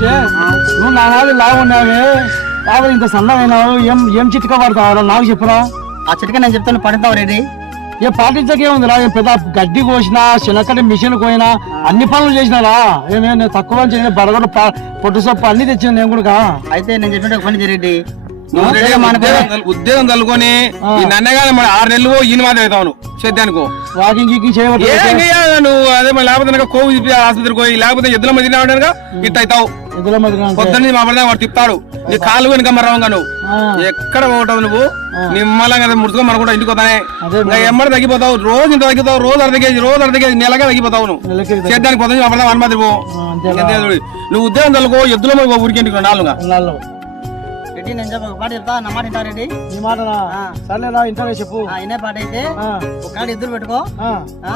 వచ్చే నువ్వు నా నాడు లావు ఉన్నావే కాబట్టి ఇంత సన్నమైనావు ఏం చిట్కా పడతావు నాకు చెప్పురా. ఆ చిట్కా నేను చెప్తాను పడతావు రెడీ. ఏ పాటించకేముందిరా పెద్ద గడ్డి కోసినా శనక్కటి మిషన్ కోయినా అన్ని పనులు చేసినారా. నేను తక్కువ చేసిన బరగడు పొట్టు సొప్పు అన్ని తెచ్చిన నేను కూడా. అయితే నేను చెప్పిన ఒక పని రెడ్డి, ఉద్యోగం తల్లుకొని నన్నగా 6 నెలలు ఈయన మాత్రం అవుతావు సేద్యానికి వాకింగ్ నువ్వు అదే లేకపోతే కోవి ఆసుపత్రికి పోయి లేకపోతే ఎద్దుల మధ్య ఉండగా ఇట్ అవుతావు. పొద్దున్న మా పడదా వాడు తిప్పాడు నీ కాళ్ళు వెనుక మరవంగా నువ్వు ఎక్కడ పోతావు నువ్వు నిమ్మలంగా ముడుచుకో మన కూడా ఇంటికి పోతానే ఎమ్మడి తగ్గిపోతావు. రోజు ఇంత తగ్గిపోతావు, రోజు అర్ధ కేజీ నెలగా తగ్గిపోతావు. నువ్వు సేద్యానికి పోతావు మా పడదా వన్ మాదిరి పో. నువ్వు ఉద్యోగం తల్లుకో ఎద్దుల మీద ఊరికి ఇంటికి 4 రెడ్డి. నేను చెప్ప పాట చెప్తా, నా మాట వింటా రెడ్డి. నీ మాట సర్లేదా ఇంటనే చెప్పు. ఇనే పాట అయితే ఒక కాడ ఎదురు పెట్టుకో.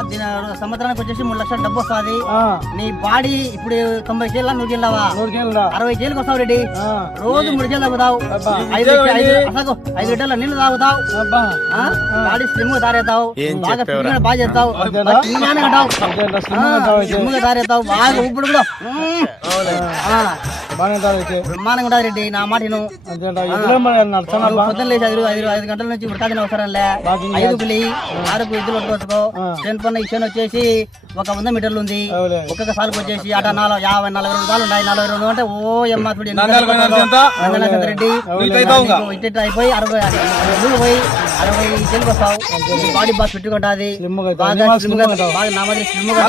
దీని సంవత్సరానికి వచ్చేసి 3 లక్షల డబ్బు వస్తుంది. నీ బాడీ ఇప్పుడు 90 కేళ్ళ 100 కేళ్ళవా 60 కేళ్ళకి వస్తావు రెడ్డి. రోజు 3 కేళ్ళు తాగుతావు, 5 లీటర్ల నీళ్లు తాగుతావు, బాడీ స్లిమ్ గా తయారవుతావు, బాగా బాగా చేస్తావు, స్లిమ్ గా తయారవుతావు, బాగా ఇప్పుడు కూడా బ్రహ్మాండంగా ఉంటుంది రెడ్డి. నా మాట పొద్దున్న లేచి 5 గంటల నుంచి ఉడకాదిన అవసరంలే. 5కు లేయి 6కు ఎద్దులు పట్టుకోవచ్చుకో. స్టెన్ పన్న ఇషన్ వచ్చేసి 100 మీటర్లు ఉంది. ఒక్కొక్క సార్కి వచ్చేసి అట 50-40 రూపాయలు ఉన్నాయి. 40 అంటే ఓ ఎమ్మ రెడ్డి ఇట్టి అయిపోయి 60 పోయి 60 చెల్లికి వస్తావు. బాడీ బాగా పెట్టుకుంటుంది, బాగా నా మాదిరి స్లిమ్ గా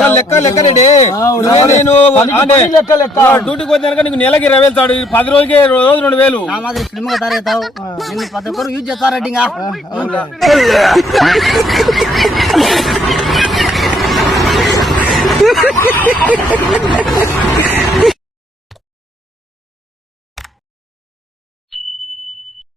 డ్యూటీకి వచ్చాక నీకు నెలకి 20,000 తాడు, 10 రోజులకి రోజు 2,000 నా మాదిరి స్లిమ్ గా తయారవుతావు. నిన్ను 10 ఒక్కరు యూజ్ చేస్తారండి. ఇంకా